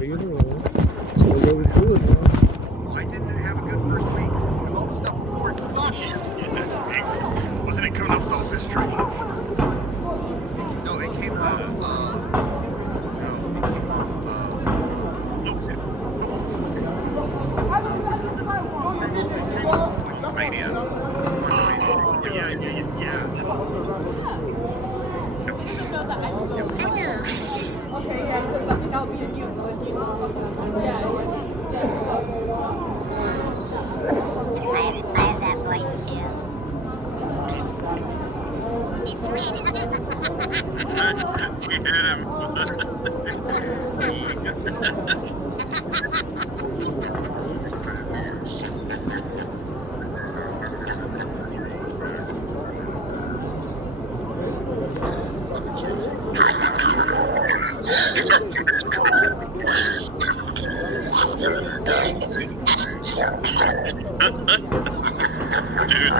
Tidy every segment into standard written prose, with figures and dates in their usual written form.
3 in a row. So we'll go with 2 in a row. I didn't have a good first week. All the stuff before it sucked. Wasn't it coming off Doctor Strange? No, it came off. Mania. Yeah. Okay, yeah, because I think I'll be a new, but you know, yeah. I have that voice too. It's You heard him. Dude,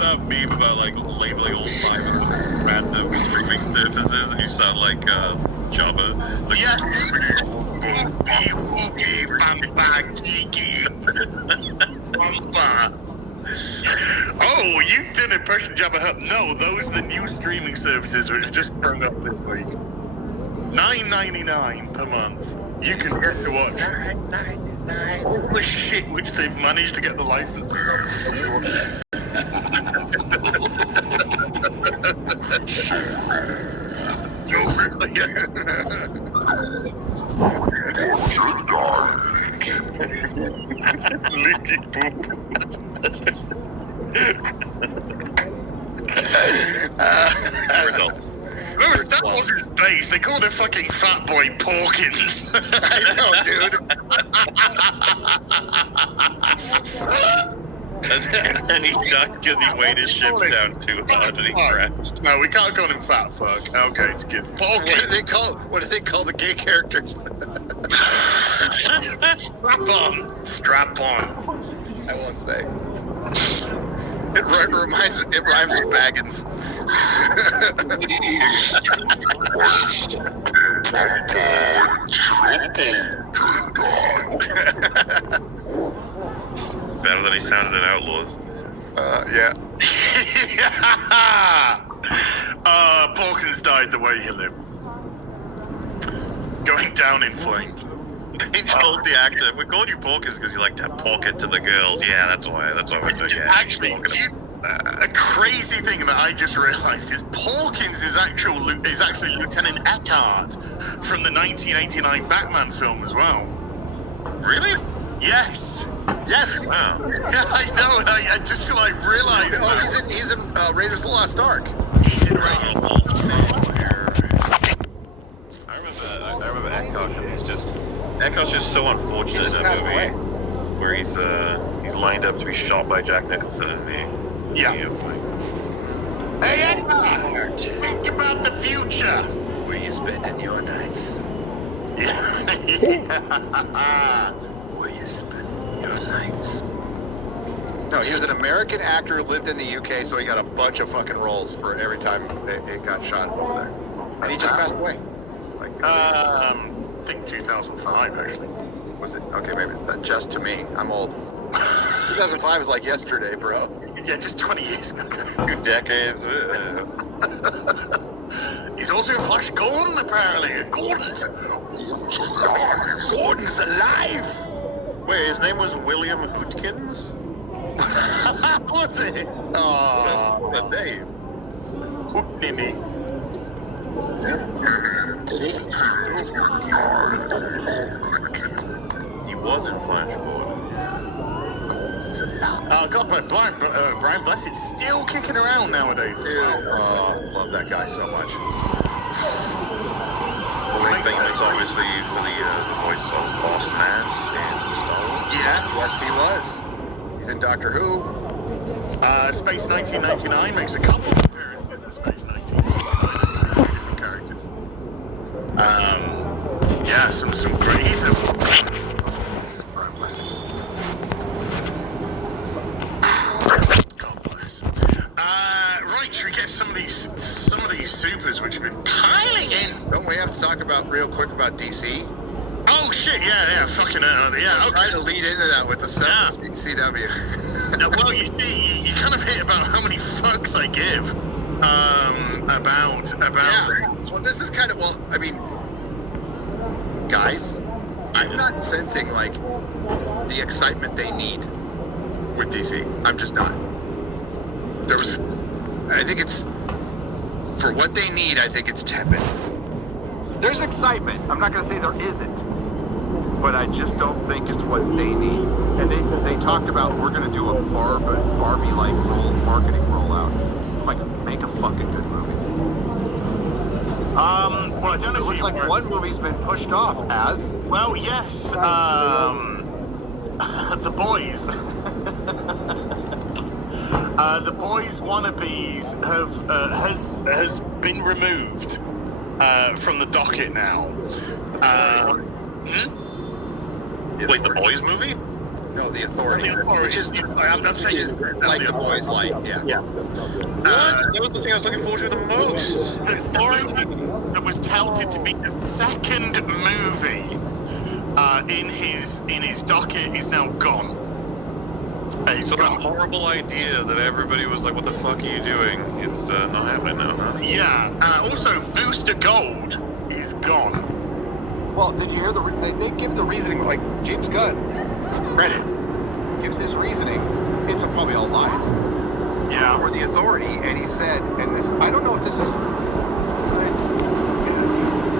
that meme about like labeling all 5 of the random streaming surfaces and you sound like Jabba. Like, Yes! Oh, you did an impression Jabba Hutt. No, those are the new streaming services which just turned up this week. $9.99 per month. You can get to watch all the shit which they've managed to get the license for. Leaky poop. Results. Remember Star Wars is based, they called it fucking Fat Boy Porkins. I know, dude. And he ducked because he weighed his ship down too hard and he crashed. No, we can't call him Fat Fuck. Okay, it's good. What do they call the gay characters? Strap on. Strap on. I won't say. It rhymes with Baggins. Better than he sounded in Outlaws. Yeah. Porkins died the way he lived. Going down in flames. He told the actor, "We called you Porkins because you like to pork it to the girls." Yeah, that's why. That's what we're doing. Yeah, Actually, a crazy thing that I just realised is Porkins is actually Lieutenant Eckhart from the 1989 Batman film as well. Really? Yes. Yes. Wow. Yeah, I know. And I just realised. Oh, he's in Raiders of the Lost Ark. He's in Raiders. I remember Eckhart's just so unfortunate in that movie where he's lined up to be shot by Jack Nicholson, isn't he? Yeah. Hey, Eckhart, think about the future. Where you spending your nights? Yeah. Where you spending your nights? No, he was an American actor who lived in the UK, so he got a bunch of fucking roles for every time it got shot over there. And he just passed away. I think 2005 actually. Was it? Okay, maybe that just to me. I'm old. 2005 is like yesterday, bro. Yeah, just 20 years ago. 2 decades. He's also Flash Gordon, apparently. Gordon's alive. Wait, his name was William Hootkins? What's it? Oh, That's the name. Hootnini. He wasn't Flash Gordon. God, but Brian Blessed's still kicking around nowadays. Dude, love that guy so much. Well, famous obviously for the voice of Boss Nass in Star Wars. Yes. Yes, he was. He's in Doctor Who. Space 1999 makes a couple of appearances in Space 1999. Different characters. Yeah, some great. He's a Brian Blessed. God bless. Right, should we get some of these supers which have been piling in? Don't we have to talk about real quick about DC? Oh shit! Yeah, fucking I yeah. was trying to lead into that with the CW. Well, you see, you kind of hit about how many fucks I give. About. Yeah. Well, this is kind of I mean, guys, I'm not sensing like the excitement they need with DC. I'm just not. I think it's for what they need. I think it's tepid. There's excitement. I'm not going to say there isn't, but I just don't think it's what they need. And they talked about we're going to do a Barbie-like marketing rollout. I'm like, make a fucking good movie. Well, I don't know. It looks like one movie's been pushed off as. Well, yes. The Boys. The Boys wannabes has been removed from the docket now. Wait, the Boys movie? No, the Authority. Which is, I'm saying, is like the Boys light. Yeah. What? That was the thing I was looking forward to the most. The movie that was touted to be the second movie in his docket is now gone. It's So that gone. horrible idea that everybody was like, what the fuck are you doing? It's not happening now, huh? Yeah. Also, Booster Gold is gone. Well, did you hear they give the reasoning, like James Gunn gives his reasoning. It's probably all lies. Yeah. For the Authority, and he said, and this, I don't know if this is.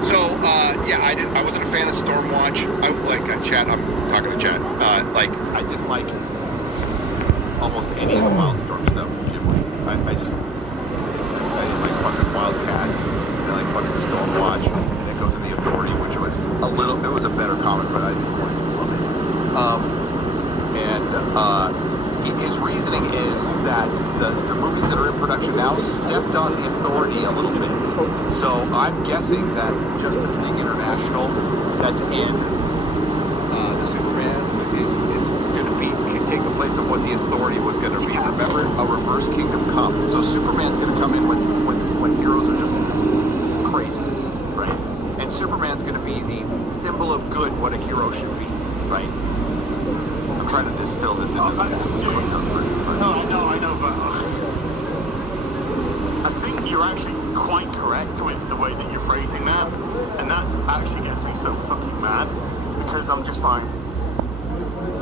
So I wasn't a fan of Stormwatch. I'm talking to Chad. I didn't like almost any of the Wildstorm stuff. I didn't like fucking Wildcats. I didn't like fucking Stormwatch. And it goes to the Authority, which was it was a better comic, but I didn't quite love it. His reasoning is that the movies that are in production now stepped on the Authority a little bit. So I'm guessing that Justice League International that's in the Superman is going to take the place of what the Authority was going to be. Remember, a reverse Kingdom Come. So Superman's going to come in when heroes are just crazy, right? And Superman's going to be the symbol of good, what a hero should be, right? I'm trying to distill this into the I know, but I think you're actually quite correct with the way that you're phrasing that, and that actually gets me so fucking mad, because I'm just like,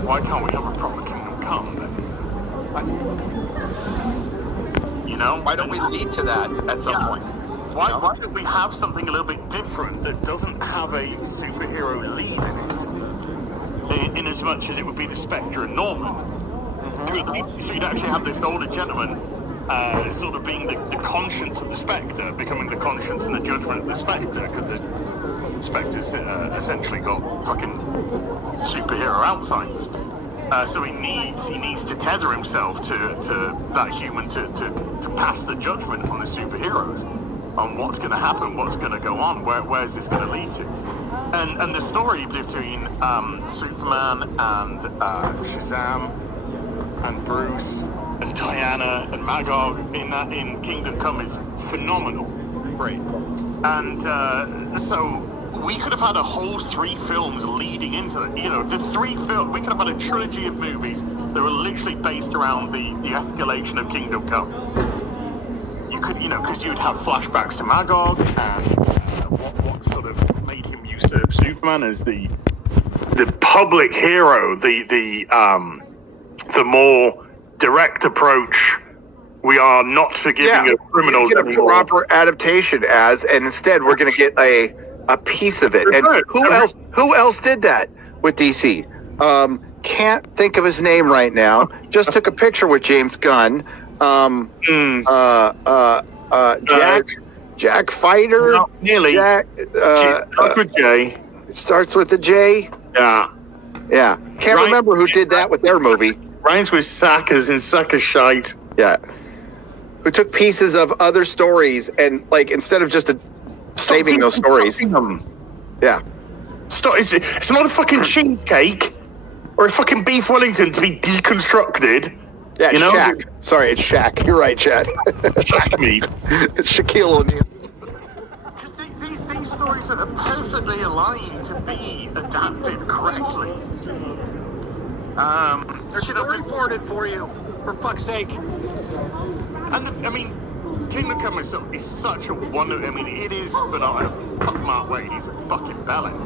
why can't we have a proper Kingdom Come then? You know? Why don't we lead to that at some point? Why don't we have something a little bit different that doesn't have a superhero lead in it? In as much as it would be the Spectre and Norman. So you'd actually have this older gentleman sort of being the conscience of the Spectre, becoming the conscience and the judgment of the Spectre, because the Spectre's essentially got fucking superhero Alzheimer's. So he needs to tether himself to that human to pass the judgment on the superheroes, on what's going to happen, what's going to go on, where's this going to lead to. And the story between Superman and Shazam and Bruce and Diana and Magog in Kingdom Come is phenomenal. Great. And so we could have had a whole 3 films leading into it. You know, we could have had a trilogy of movies that were literally based around the escalation of Kingdom Come. You could, because you'd have flashbacks to Magog and what sort of made him usurp Superman as the public hero, the more direct approach. We are not forgiving of criminals Get a anymore. proper adaptation and instead we're going to get a piece of it. And who else did that with DC? Can't think of his name right now. Just took a picture with James Gunn. Jack Fighter. No, nearly. Jack. With J. It starts with a J. Yeah. Yeah. Can't remember who did that with their movie. Rhymes with suckers and sucker shite. Yeah. Who took pieces of other stories and instead of just saving those stories. Yeah. Stop. It's not a fucking cheesecake or a fucking beef Wellington to be deconstructed. Yeah, it's Shaq. Sorry, it's Shaq. You're right, Chad. Shaq meat. It's Shaquille O'Neal. These stories that are perfectly aligned to be adapted correctly. There's storyboarded for you, for fuck's sake. And I mean, Kingdom Come is such a wonder. I mean, it is phenomenal. Fuck Mark Waid, he's a fucking bellend.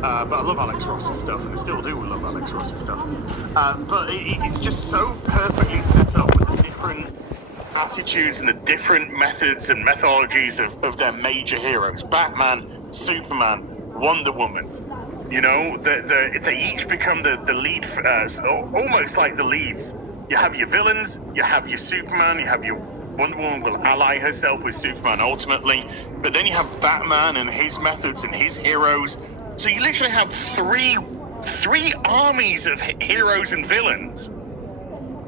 But I love Alex Ross's stuff, and I still do love Alex Ross's stuff. But it's just so perfectly set up with the different attitudes and the different methods and methodologies of their major heroes. Batman, Superman, Wonder Woman. You know, they each become the lead, almost like the leads. You have your villains, you have your Superman, you have your Wonder Woman will ally herself with Superman ultimately, but then you have Batman and his methods and his heroes. So you literally have three armies of heroes and villains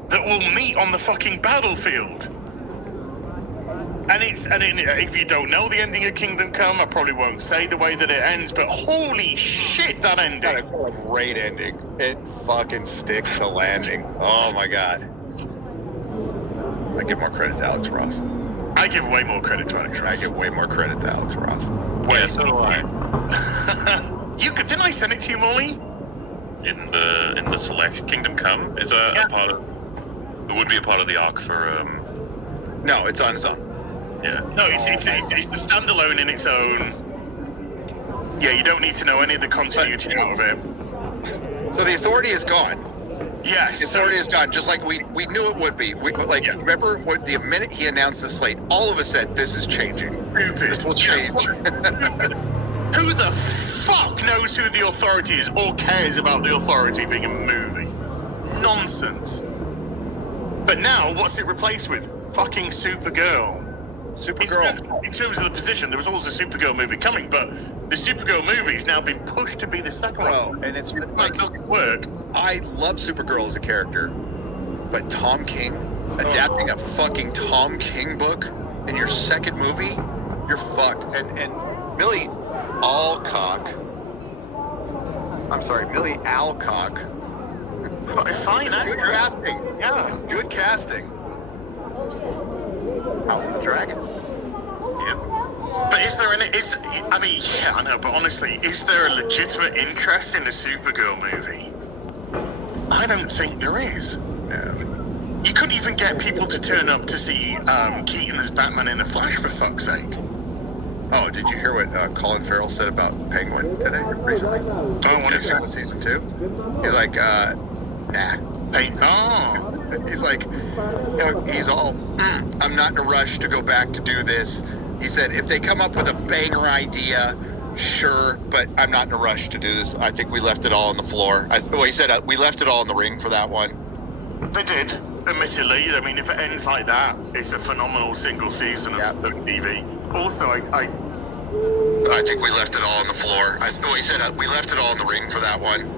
that will meet on the fucking battlefield. And if you don't know the ending of Kingdom Come, I probably won't say the way that it ends, but holy shit, that ending. Got a great ending. It fucking sticks the landing. Oh my god. I give more credit to Alex Ross. I give way more credit to Alex Ross. I give way more credit to Alex Ross. Yeah, so do I. Didn't I send it to you, Molly? In the Select Kingdom Come is a part of. It would be a part of the arc for. No, it's on its own. Yeah. No, it's the standalone in its own. Yeah, you don't need to know any of the continuity out of it. So the Authority is gone. Yes. The Authority is gone, just like we knew it would be. Remember what the minute he announced the slate, all of us said, "This is changing. This will change." Who the fuck knows who the Authority is or cares about the Authority being a movie? Nonsense. But now, what's it replaced with? Fucking Supergirl. In terms of the position, there was always a Supergirl movie coming, but the Supergirl movie's now been pushed to be the second one. And it's like, it doesn't work. I love Supergirl as a character, but Tom King, adapting a fucking Tom King book in your second movie, you're fucked. And Millie Alcock. Fine, Good casting. Yeah. It's good casting. House of the Dragon. Yep. But is there any? I mean, yeah, I know, but honestly, is there a legitimate interest in the Supergirl movie? I don't think there is. You couldn't even get people to turn up to see Keaton as Batman in The Flash, for fuck's sake. Oh, did you hear what Colin Farrell said about Penguin today, recently? Oh, what is that? Season 2? He's like, nah. Hey, He's like, he's all, I'm not in a rush to go back to do this. He said, if they come up with a banger idea, sure, but I'm not in a rush to do this. I think we left it all on the floor. He said we left it all in the ring for that one. They did, admittedly. I mean, if it ends like that, it's a phenomenal single season of TV. Also, I think we left it all on the floor. He said we left it all in the ring for that one.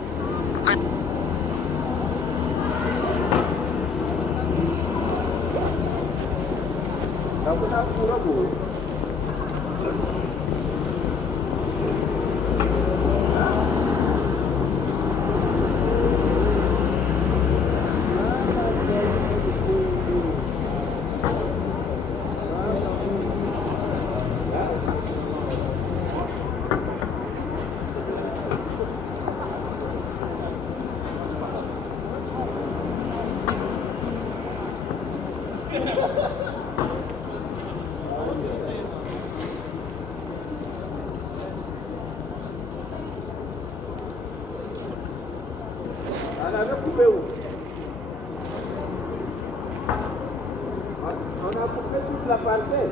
On a coupé toute la parcelle.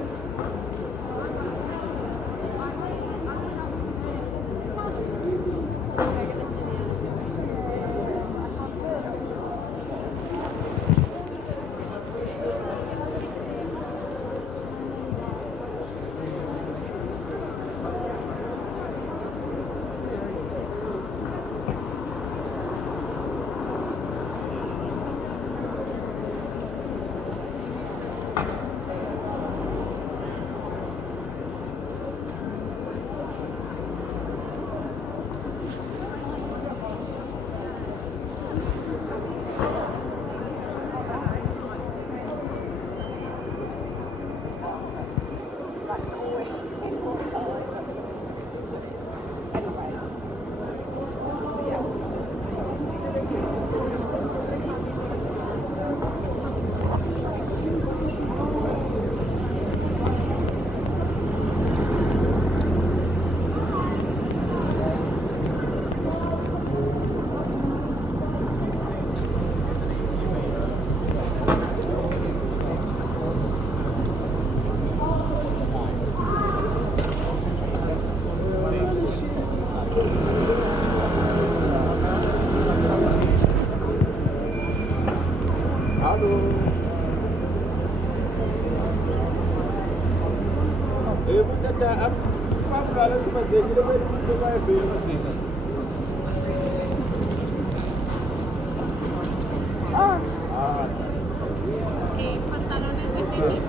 Pantalones de tenis.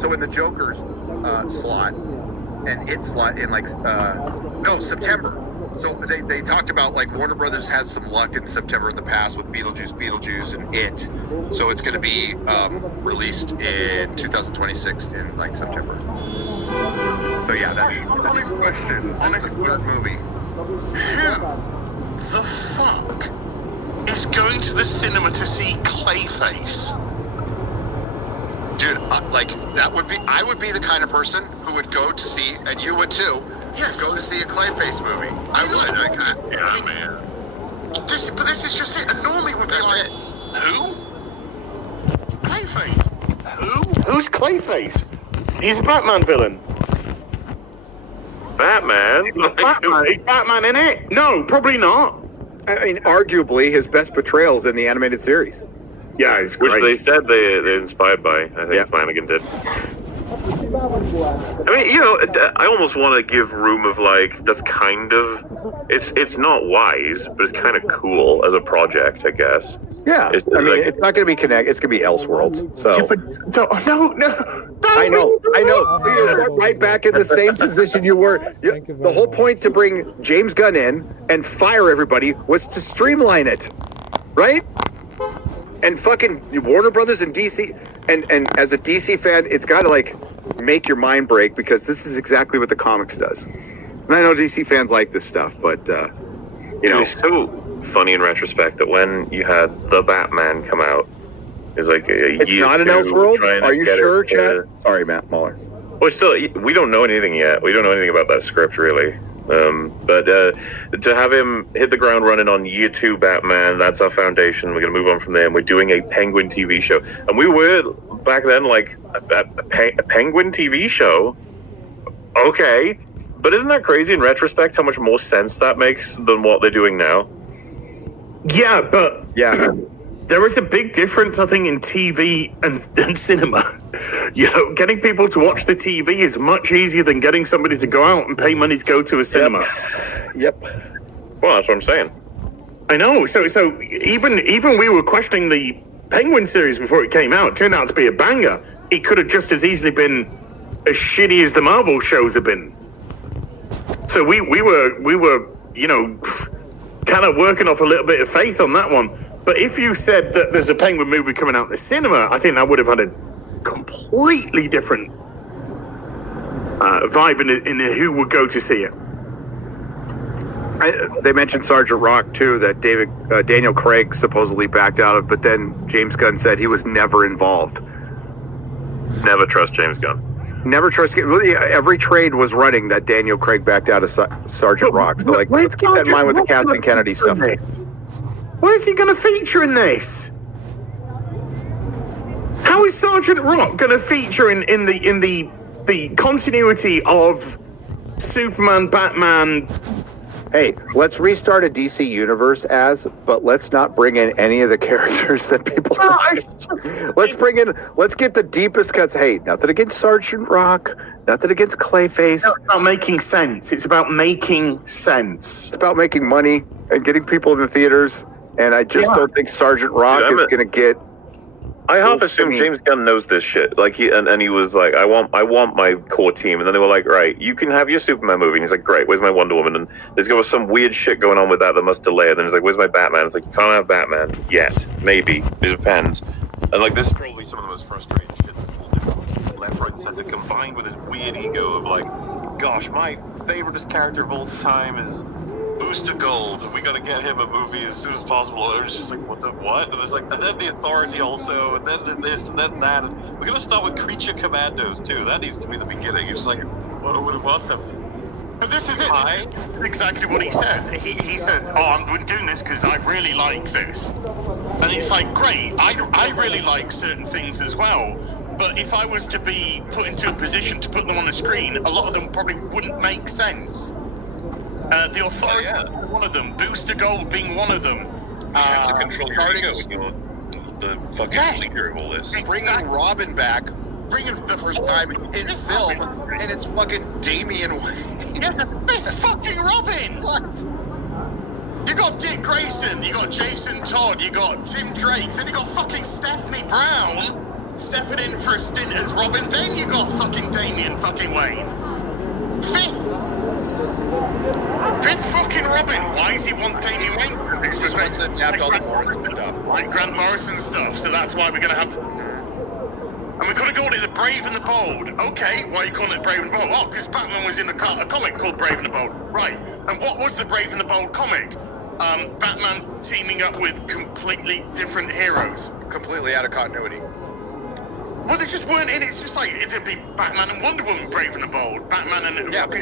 So in the Joker's slot, and its slot in September. So they talked about like Warner Brothers had some luck in September in the past with Beetlejuice, and It. So it's going to be released in 2026 in like September. So yeah, that's honest question. That's the third movie. Who the fuck is going to the cinema to see Clayface? Dude, I would be the kind of person who would go to see, and you would too. Yes. Go to see a Clayface movie. I would. Yeah, man. But this is just it. And normally would be That's like, it. who? Clayface. Who? Who's Clayface? He's a Batman villain. Batman? Batman? Is Batman in it? No, probably not. I mean, arguably his best portrayals in the animated series. Yeah, it's Which great. they said they inspired by. I think Flanagan did. I mean, you know, I almost want to give room of like, that's kind of, it's not wise, but it's kind of cool as a project, I guess. Yeah, It's I mean, like- it's not going to be Connect. It's going to be Elseworlds. So Yeah, but no. I know. You're right back in the same position you were. The whole point to bring James Gunn in and fire everybody was to streamline it, right? And fucking Warner Brothers and DC, and as a DC fan, it's got to like make your mind break because this is exactly what the comics does. And I know DC fans like this stuff, but you know, So funny in retrospect that when you had the Batman come out, it's like It's not an Elseworlds? Are you sure, Chad? Sorry, Matt Muller. Well, still, we don't know anything yet. We don't know anything about that script, really. But to have him hit the ground running on year 2 Batman, that's our foundation. We're going to move on from there, and we're doing a Penguin TV show. And we were, back then, like, a Penguin TV show? Okay. But isn't that crazy in retrospect how much more sense that makes than what they're doing now? Yeah, but... Yeah. There is a big difference, I think, in TV and cinema. You know, getting people to watch the TV is much easier than getting somebody to go out and pay money to go to a cinema. Yep. Well, that's what I'm saying. I know. So even we were questioning the Penguin series before it came out. It turned out to be a banger. It could have just as easily been as shitty as the Marvel shows have been. So we were, you know, kind of working off a little bit of faith on that one. But if you said that there's a Penguin movie coming out in the cinema, I think that would have had a completely different vibe in who would go to see it. They mentioned Sergeant Rock, too, that Daniel Craig supposedly backed out of, but then James Gunn said he was never involved. Never trust James Gunn. Never trust. Every trade was running that Daniel Craig backed out of Sergeant Rock. So, like, let's keep that in mind with the Kathleen Kennedy stuff. Where's he going to feature in this? How is Sergeant Rock going to feature in the continuity of Superman, Batman? Hey, let's restart a DC universe, but let's not bring in any of the characters that people let's get the deepest cuts. Hey, nothing against Sergeant Rock, nothing against Clayface. No, it's about making sense. It's about making sense. It's about making money and getting people in the theaters. And I just don't think Sergeant Rock is going to get. I half assume James Gunn knows this shit. Like he was like, I want my core team, and then they were like, right, you can have your Superman movie. And he's like, great, where's my Wonder Woman? And there's some weird shit going on with that must delay it. And then he's like, where's my Batman? It's like, you can't have Batman yet. Maybe it depends. And like this is probably some of the most frustrating shit that's left, right, and center, combined with his weird ego of like, gosh, my favoriteest character of all time is Booster Gold, and we gotta get him a movie as soon as possible. And it was just like, what? And it's like, and then the Authority also, and then this, and then that. And we're gonna start with Creature Commandos too. That needs to be the beginning. It's like, what would want them? But this is it. Exactly what he said. He said, "Oh, I'm doing this because I really like this," and it's like, great. I really like certain things as well. But if I was to be put into a position to put them on the screen, a lot of them probably wouldn't make sense. The Authority being one of them, Booster Gold being one of them. You have to control your ego when you're the fucking leader of all this. Bringing Robin back, bringing the first time in film, and it's fucking Damian Wayne. Yeah, it's fucking Robin! What? You got Dick Grayson, you got Jason Todd, you got Tim Drake, then you got fucking Stephanie Brown stepping in for a stint as Robin, then you got fucking Damian fucking Wayne. Fifth fucking Robin. Why does he want Damian Wayne? Because he wants to adapt all the Morrison stuff. Like Grant Morrison stuff, so that's why we're going to have to... And we could have called it The Brave and the Bold. Okay, why are you calling it Brave and the Bold? Oh, because Batman was in a comic called Brave and the Bold. Right, and what was the Brave and the Bold comic? Batman teaming up with completely different heroes. Completely out of continuity. Well, they just weren't in it. It's just like, it'd be Batman and Wonder Woman, Brave and the Bold. Batman and... Yeah, but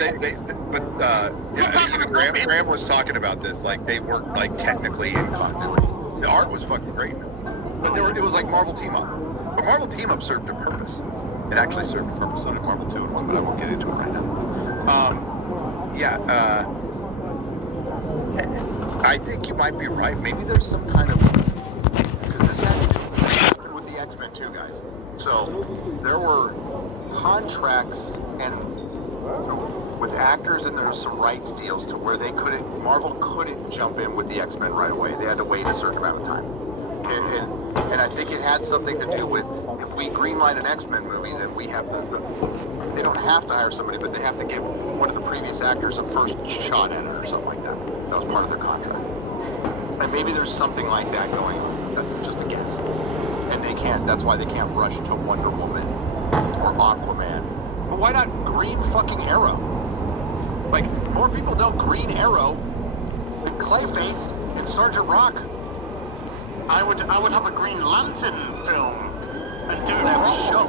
Graham was talking about this. Like, they weren't, like, technically in continuity. The art was fucking great. But it was like Marvel Team Up. But Marvel Team Up served a purpose. It actually served a purpose. So did Marvel 2 and 1, but I won't get into it right now. I think you might be right. Maybe there's some kind of... Because this happened with the X-Men too, guys. So there were contracts and with actors, and there were some rights deals to where Marvel couldn't jump in with the X-Men right away. They had to wait a certain amount of time. And I think it had something to do with, if we greenlight an X-Men movie, then we have they don't have to hire somebody, but they have to give one of the previous actors a first shot at it or something like that. That was part of their contract. And maybe there's something like that going. That's just a guess. And that's why they can't rush to Wonder Woman or Aquaman. But why not Green fucking Arrow? Like, more people know Green Arrow than Clayface and fucking Sergeant Rock. I would have a Green Lantern film and do it That every was show.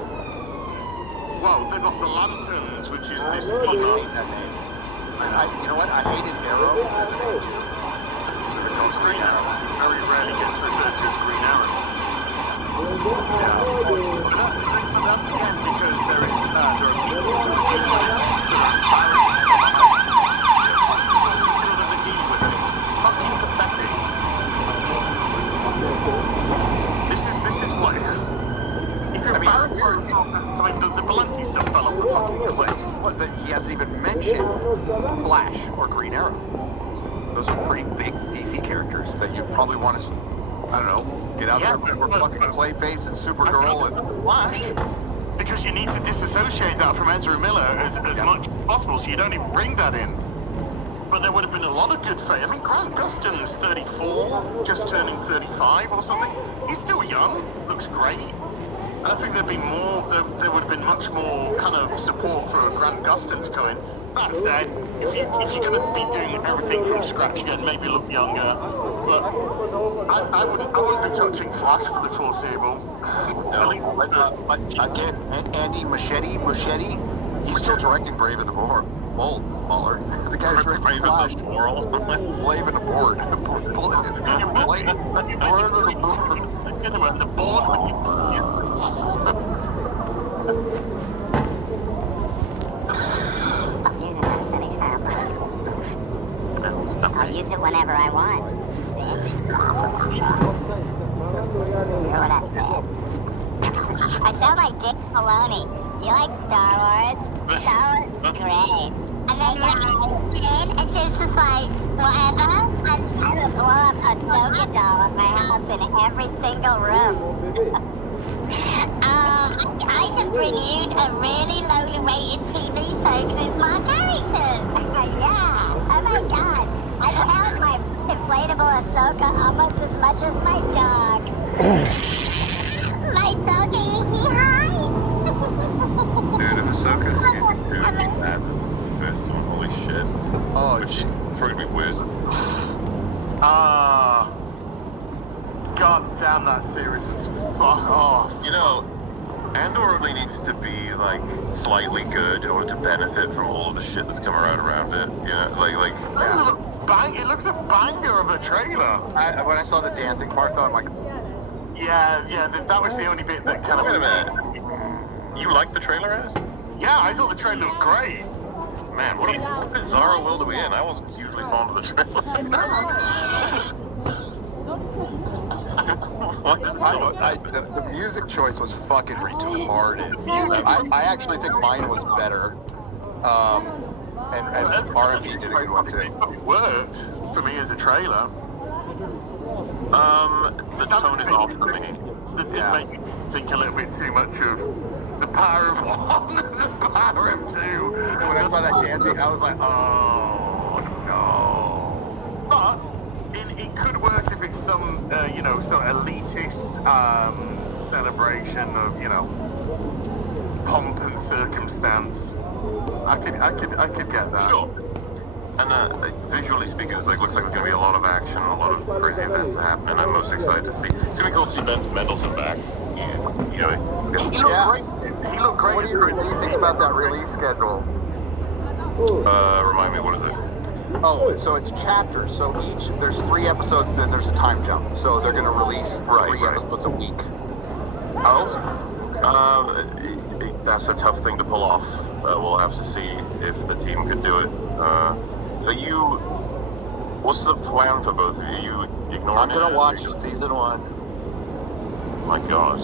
Well, they've got the Lanterns, which is this I fun. hate that name. You know what? I hated Arrow as a name too. It's Green Arrow. Very rarely gets referred to as Green Arrow. Yeah. But that's again because there are people that are dealing with it. It's fucking pathetic. This is what. If you're the Valenti stuff fell off the fucking cliff. What? That he hasn't even mentioned Flash or Green Arrow. Those are pretty big DC characters that you probably want to, I don't know, get out there for fucking Clayface and Supergirl and Flash. Because you need to disassociate that from Ezra Miller as much as possible, so you don't even bring that in. But there would have been a lot of good faith. I mean, Grant Gustin's 34, just turning 35 or something. He's still young, looks great. And I think there would have been much more kind of support for Grant Gustin to come in. That said, if you're going to be doing everything from scratch again, maybe look younger. But I wouldn't be touching Flash for the foreseeable. Again, Andy Muschietti, he's still directing Brave and the Bold, Baller. The guy's directing Flash. Blave and the Board. The board. I'll use it whenever I want. Bitch. Hear what I said? I sound like Dick Maloney. You like Star Wars? Star Wars is great. And then when I did, and she's just like, whatever. And she just blew up a Ahsoka doll at my house in every single room. I just renewed a really lowly rated TV show because it's my characters. Yeah. Oh my god. I held my inflatable Ahsoka almost as much as my dog. My doggy, is he high? Dude, if Ahsoka's season 2 would be bad as the first one, holy shit. Oh, Which would probably be worse. God damn, that series was fuck off. You know, Andor only needs to be, like, slightly good in order to benefit from all of the shit that's come around it. You know, It looks a banger of a trailer. when I saw the dancing part, though, I'm like, Yeah, that was the only bit that kind of... Wait a minute. You liked the trailer, Az? Yeah, I thought the trailer looked great. Man, what a bizarre world are we in? I wasn't hugely fond of the trailer. the music choice was fucking retarded. I actually think mine was better. And R&B did a good one too. It worked for me as a trailer. The tone is off for me. That did make me think a little bit too much of the power of one, the power of two. When I saw that dancing, I was like, oh no. But it could work if it's some, sort of elitist celebration of, pomp and circumstance. I could get that. Sure. And visually speaking, looks like there's going to be a lot of action, a lot of crazy events happening. I'm most excited to see. It's going to be cool to see Ben Mendelsohn back. He looked great. What do you think about that release schedule? Remind me, what is it? Oh, so it's chapters. So there's 3 episodes, and then there's a time jump. So they're going to release 3 episodes a week. Oh? That's a tough thing to pull off. We'll have to see if the team could do it. What's the plan for both of you? Are you ignoring I'm going it? to watch season 1. My gosh.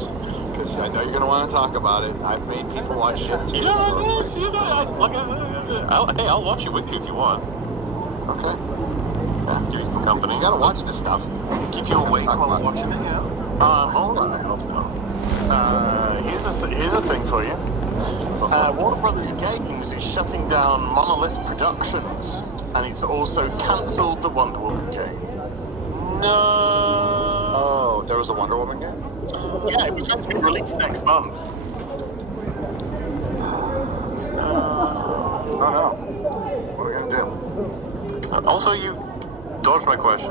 Because I know you're going to want to talk about it. I've made people watch shit too. I'll watch it with you if you want. Okay. Yeah, give you some company. You got to watch this stuff. Keep you awake while I'm watching it, yeah? Hold on, I hope so. Here's a thing for you. Warner Brothers Games is shutting down Monolith Productions, and it's also cancelled the Wonder Woman game. No. Oh, there was a Wonder Woman game? Yeah, it was meant to be released next month. Oh no. What are we going to do? Also, Dodge my question.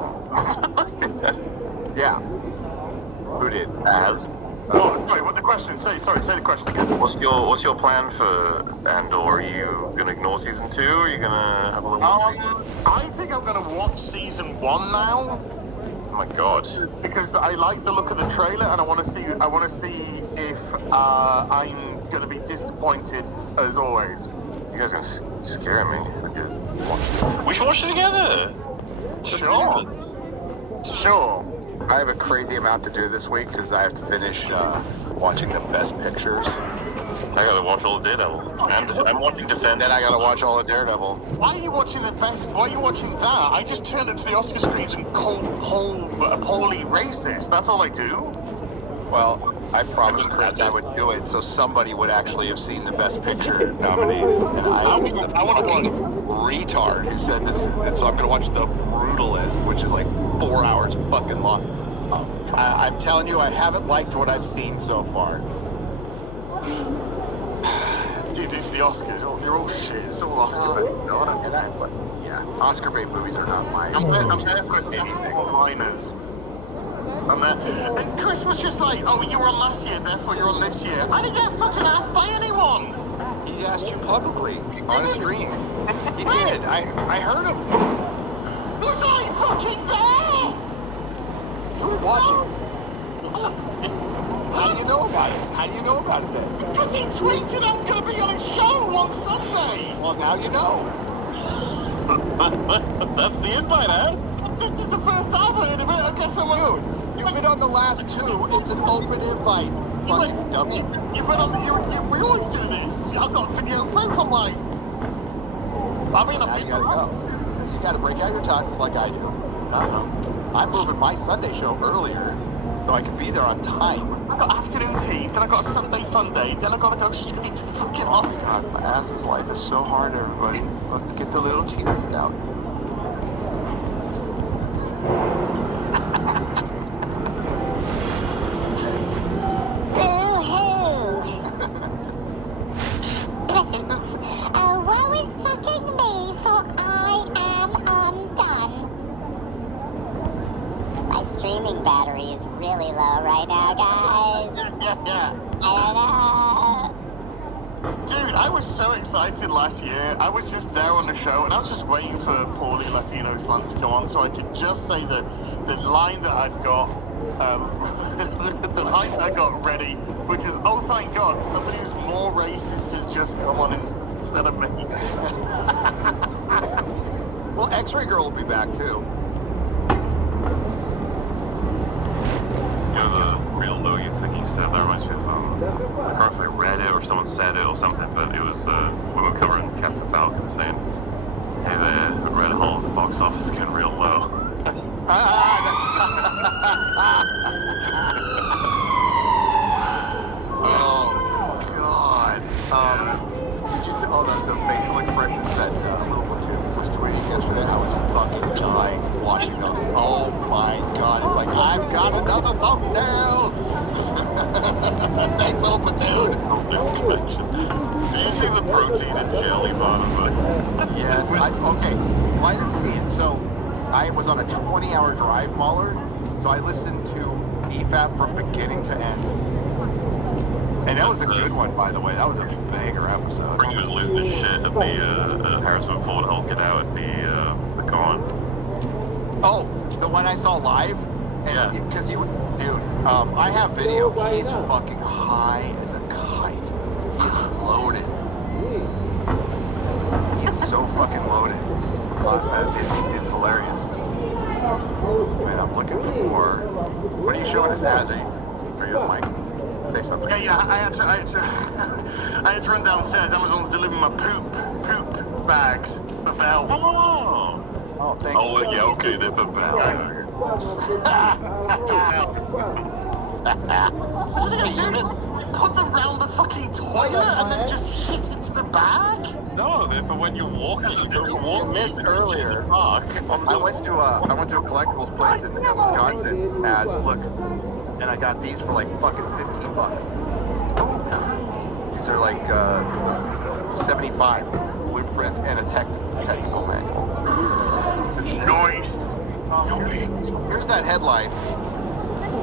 Yeah. Who did? Oh, sorry, what the question? Say the question again. What's your plan for Andor? Are you gonna ignore season 2, or are you gonna have a little more season? I think I'm gonna watch season 1 now. Oh my god. Because I like the look of the trailer, and I want to see if I'm gonna be disappointed as always. You guys are gonna scare me. We should watch it together. Sure. I have a crazy amount to do this week because I have to finish watching the Best Pictures. I gotta watch all of Daredevil. I'm watching Defend. Then I gotta watch all of Daredevil. Why are you watching the best? Why are you watching that? I just turned it to the Oscar screens and called Paulie racist. That's all I do. Well, I promised Chris I would do it so somebody would actually have seen the Best Picture nominees. And I want to watch retard who said this. And so I'm going to watch The Brutalist, which is like 4 hours fucking long. I'm telling you, I haven't liked what I've seen so far. Dude, it's the Oscars. You're all shit. It's all Oscar bait. Yeah, Oscar bait movies are not my. I'm there for anything. Minors. And Chris was just like, oh, you were on last year, therefore you're on this year. I didn't get fucking asked by anyone. He asked you publicly on a stream. He did. I heard him. Was I fucking there? You were watching. How do you know about it? How do you know about it then? Because he tweeted I'm going to be on a show on Sunday. Well, now you know. That's the invite, eh? This is the first I've heard of it. I guess I was. You've been on the last 2. It's an open invite. Fucking dummy. You've been on. We always do this. I've got video proof. I'm like. I mean, now you gotta go. You gotta break out your tux like I do. I'm moving my Sunday show earlier so I can be there on time. I got afternoon tea, then I got a Sunday fun day, then I gotta go straight to the fucking Oscar. God, my ass's life is so hard, everybody. Let's get the little tears out. Woe is fucking me, for I am undone. My streaming battery is really low right now, guys. I don't know. Dude, I was so excited last year. I was just there on the show, and I was just waiting for Paulie Latino Slant to come on so I could just say the line that I'd got, the line that I got ready, which is, oh, thank God, somebody who's more racist has just come on instead of me. Well, X-Ray Girl will be back, too. You know the real Logan thing you said? That reminds me of, I can't remember if I read it or someone said it or something, but it was we were covering Captain Falcon saying, hey there, the Red Hole at the box office is getting real low. Oh, God. Did you see all the facial expressions that Little Platoon was tweeting yesterday? I was fucking dying watching those. Oh, my God. It's like, I've got another thumbnail. Thanks, Little Platoon. Did you see the protein and jelly bottom? Yes. Okay. Well, I didn't see it. So, I was on a 20-hour drive mauler, so I listened to EFAP from beginning to end. And that was a good one, by the way. That was a banger episode. Spring was losing his shit at the Harrison Ford Hulk It Out at the con. Oh, the one I saw live? And Yeah. Because dude, I have video. He's fucking high as a kite. He's loaded. He's so fucking loaded. It's hilarious. Man, I'm looking for. What are you showing us as? Are you on the mic? Say something. Yeah, I had to run downstairs. Amazon's delivering my poop bags for Val. Oh, thanks. Oh, yeah, okay, they're for Val. What are they gonna do? Put them round the fucking toilet and then just shit into the bag? No, they're for when you walk. You missed earlier. I went to a collectibles place in Wisconsin. And I got these for like fucking $15. These are like 75 blueprints and a technical manual. Nice. Here's that headline.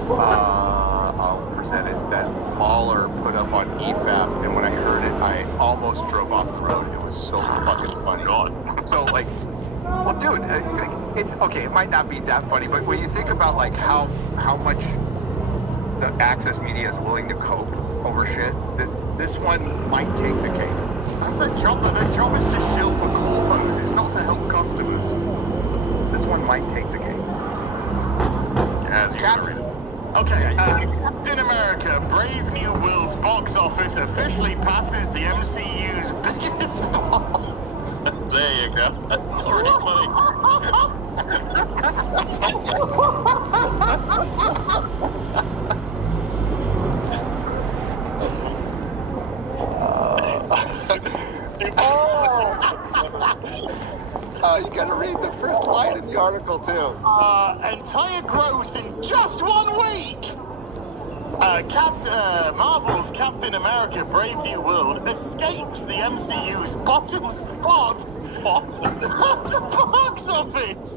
I'll present it. That Mahler put up on EFAP, and when I heard it, I almost drove off the road. It was so fucking funny. So like, well, dude, it's okay. It might not be that funny, but when you think about like how much the access media is willing to cope over shit, this one might take the cake. That's their job. Their job is to shill for corpos. It's not to help customers. This one might take the cake. As you can read it. Okay, Captain America, Brave New World's box office officially passes the MCU's biggest bomb. There you go. That's already funny. You gotta read the first line in the article too. Entire gross in just 1 week. Marvel's Captain America: Brave New World escapes the MCU's bottom spot at the box office,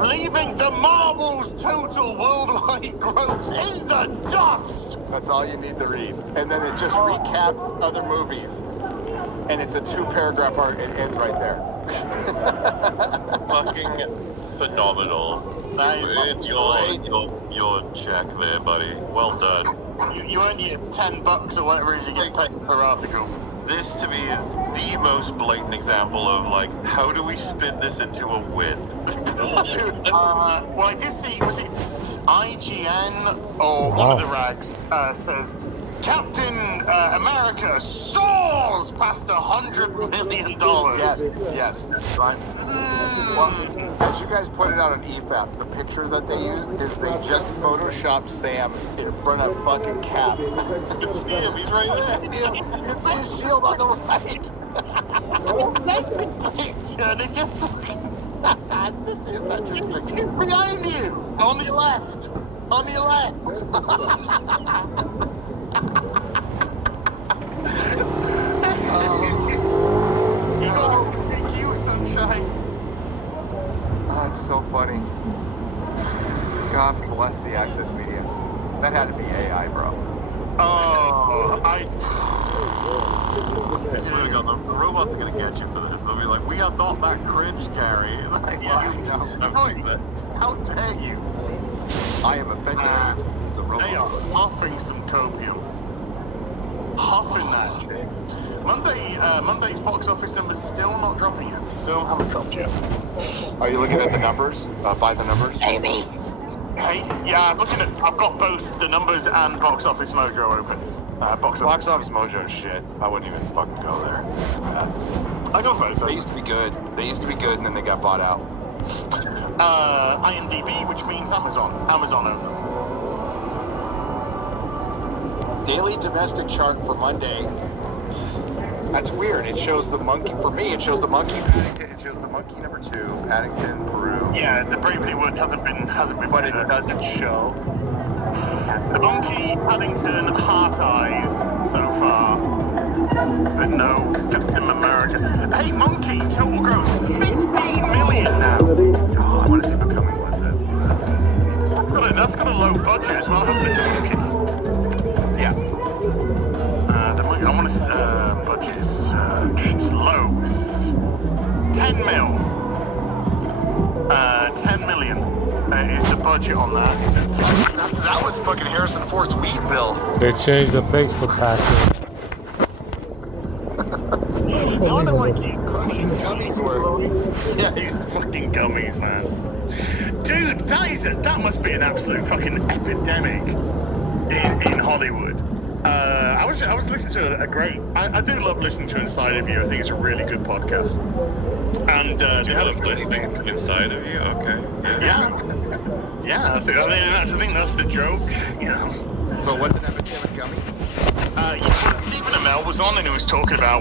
leaving the Marvel's total worldwide gross in the dust. That's all you need to read, and then it just recaps other movies, and it's a 2-paragraph art. It ends right there. Fucking phenomenal. Your check there, buddy. Well done. You earn your $10 or whatever it is you get paid per article. This to me is the most blatant example of like, how do we spin this into a win? Well, I did see, was it IGN or one of the rags says Captain America soars past $100 million. Yes, fine. Well, as you guys pointed out on EFAP, the picture that they used is they just photoshopped Sam in front of fucking Cap. You can see him, he's right there. You can see his shield on the right. Picture, they just it's behind you, on your left, on your left. Thank you, sunshine. Oh, it's so funny. God bless the access media. That had to be AI, bro. Oh, The robots are gonna get you for this. They'll be like, "We are not that cringe, Gary." Like, how dare you? I am offended. The They are robot. huffing some copium. Huffing that shit. Monday's box office numbers still not dropping yet. Still haven't dropped yet. Are you looking at the numbers? By the numbers? Babies. Hey, yeah, I've got both the numbers and Box Office Mojo open. Box Office Mojo shit. I wouldn't even fucking go there. I go for They used to be good. And then they got bought out. IMDb, which means Amazon owned them. Daily domestic chart for Monday. That's weird. It shows the monkey. For me, it shows the monkey. Paddington. It shows the monkey number 2, Paddington, Peru. Yeah, the Brave New World hasn't been. But it doesn't show. The Monkey, Paddington, Heart Eyes so far, but no Captain America. Hey, Monkey, total gross 15 million now. God, what is he becoming with it? That's got a low budget as well, hasn't it? Monkey? Yeah. The Monkey, I want to budgets. It's low. 10 mil. 10 million. Is the budget on that? That was fucking Harrison Ford's weed bill. They changed the Facebook password. I wonder like his gummies were. Yeah, his fucking gummies, man. Dude, that must be an absolute fucking epidemic in Hollywood. I was listening to a great. I do love listening to Inside of You. I think it's a really good podcast. And they had a listening inside of you. Okay. Yeah. I think that's the joke. You know. So what's an epidemic gummy? Stephen Amell was on and he was talking about